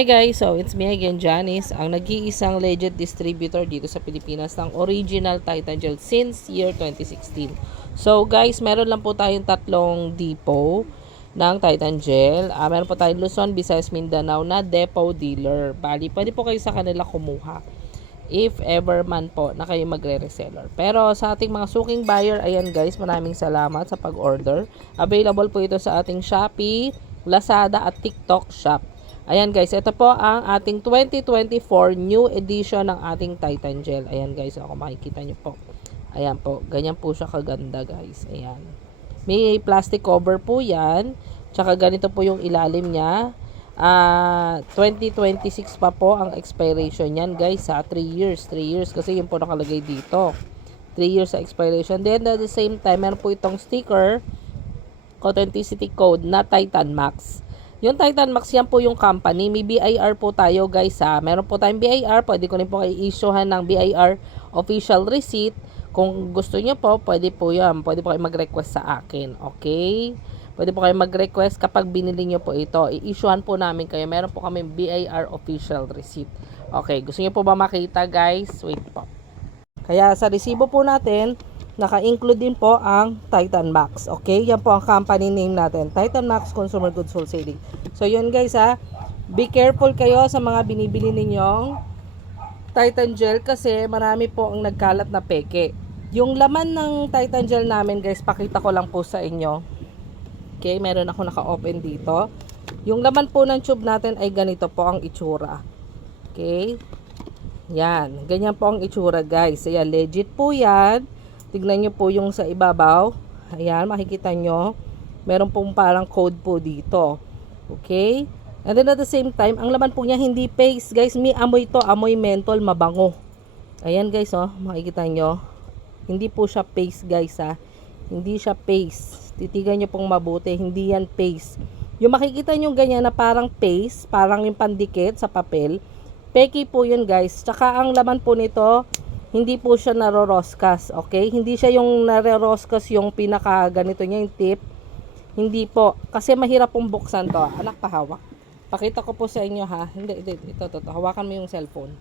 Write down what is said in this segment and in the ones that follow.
Hi guys, so it's me again, Janice, ang nag-iisang legit distributor dito sa Pilipinas ng original Titan Gel since year 2016. So guys, meron lang po tayong tatlong depot ng Titan Gel. Ah, meron po tayong Luzon, Visayas, Mindanao na depot dealer. Bali, pwede po kayo sa kanila kumuha if ever man po na kayo magre-reseller. Pero sa ating mga suking buyer, ayan guys, maraming salamat sa pag-order. Available po ito sa ating Shopee, Lazada at TikTok shop. Ayan guys, ito po ang ating 2024 new edition ng ating Titan Gel. Ayan guys, ako makikita nyo po. Ayan po, ganyan po siya kaganda guys. Ayan. May plastic cover po yan. Tsaka ganito po yung ilalim niya. Ah, 2026 pa po ang expiration niyan guys sa 3 years. 3 years kasi yun po nakalagay dito. 3 years sa expiration. Then at the same time, meron po itong sticker authenticity code na Titan Max. Yung Titan Max, yan po yung company. May BIR po tayo guys ha. Meron po tayong BIR. Pwede ko rin po kayo issuehan ng BIR official receipt. Kung gusto niyo po, pwede po yan. Pwede po kayo mag-request sa akin. Okay? Pwede po kayo mag-request kapag binili niyo po ito. I-issuehan po namin kayo. Meron po kami BIR official receipt. Okay. Gusto niyo po ba makita guys? Wait po. Kaya sa resibo po natin, naka-include din po ang Titan Max. Okay? Yan po ang company name natin. Titan Max Consumer Goods Wholesaling. So, yun guys ha. Be careful kayo sa mga binibili ninyong Titan Gel kasi marami po ang nagkalat na peke. Yung laman ng Titan Gel namin guys, pakita ko lang po sa inyo. Okay? Meron ako naka-open dito. Yung laman po ng tube natin ay ganito po ang itsura. Okay? Yan. Ganyan po ang itsura guys. Ayan, legit po yan. Tignan nyo po yung sa ibabaw. Ayan, makikita nyo. Meron pong parang code po dito. Okay? And then at the same time, ang laman po niya hindi paste. Guys, may amoy to. Amoy mentol, mabango. Ayan guys, oh. Makikita nyo. Hindi po siya paste guys, ha. Hindi siya paste. Titigan nyo pong mabuti. Hindi yan paste. Yung makikita nyo ganyan na parang paste, parang yung pandikit sa papel, Peki po yun guys. Tsaka ang laman po nito, hindi po siya naroroskas. Okay? Hindi siya yung naroroskas yung pinaka ganito niya yung tip. Hindi po. Kasi mahirap pong buksan to. Anak pahawak. Pakita ko po sa inyo ha. Hindi, ito, ito, ito, ito. Hawakan mo yung cellphone.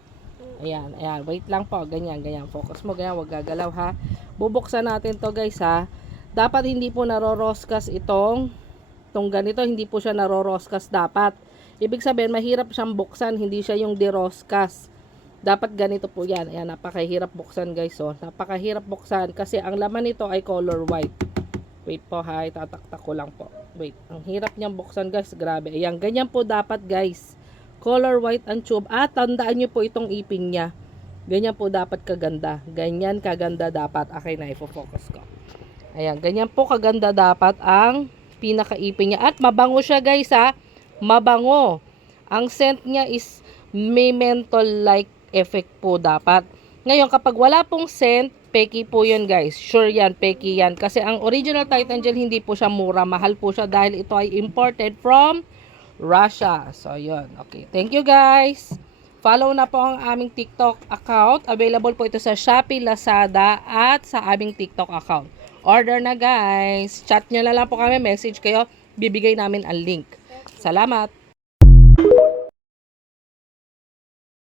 Ayan, ayan. Wait lang po. Ganyan, ganyan. Focus mo, ganyan. Huwag gagalaw ha. Bubuksan natin to guys ha. Dapat hindi po naroroskas itong itong ganito. Hindi po siya naroroskas dapat. Ibig sabihin, mahirap siyang buksan, hindi siya yung deroskas. Dapat ganito po yan. Ayan, napakahirap buksan guys. Oh. Napakahirap buksan kasi ang laman nito ay color white. Wait po ha, itataktak ko lang po. Wait, ang hirap niyang buksan guys. Grabe. Ayan, ganyan po dapat guys. Color white ang tube. At tandaan niyo po itong ipin niya. Ganyan po dapat kaganda. Ganyan kaganda dapat. Okay na, ifo-focus ko. Ayan, ganyan po kaganda dapat ang pinakaipin niya. At mabango siya guys ha mabango. Ang scent niya is may menthol-like effect po dapat. Ngayon, kapag wala pong scent, peki po yun guys. Sure yan, peki yan. Kasi ang original Titan Gel, hindi po siya mura. Mahal po siya dahil ito ay imported from Russia. So, yun. Okay. Thank you guys. Follow na po ang aming TikTok account. Available po ito sa Shopee, Lazada, at sa aming TikTok account. Order na guys. Chat nyo na lang po kami. Message kayo. Bibigay namin ang link. Salamat!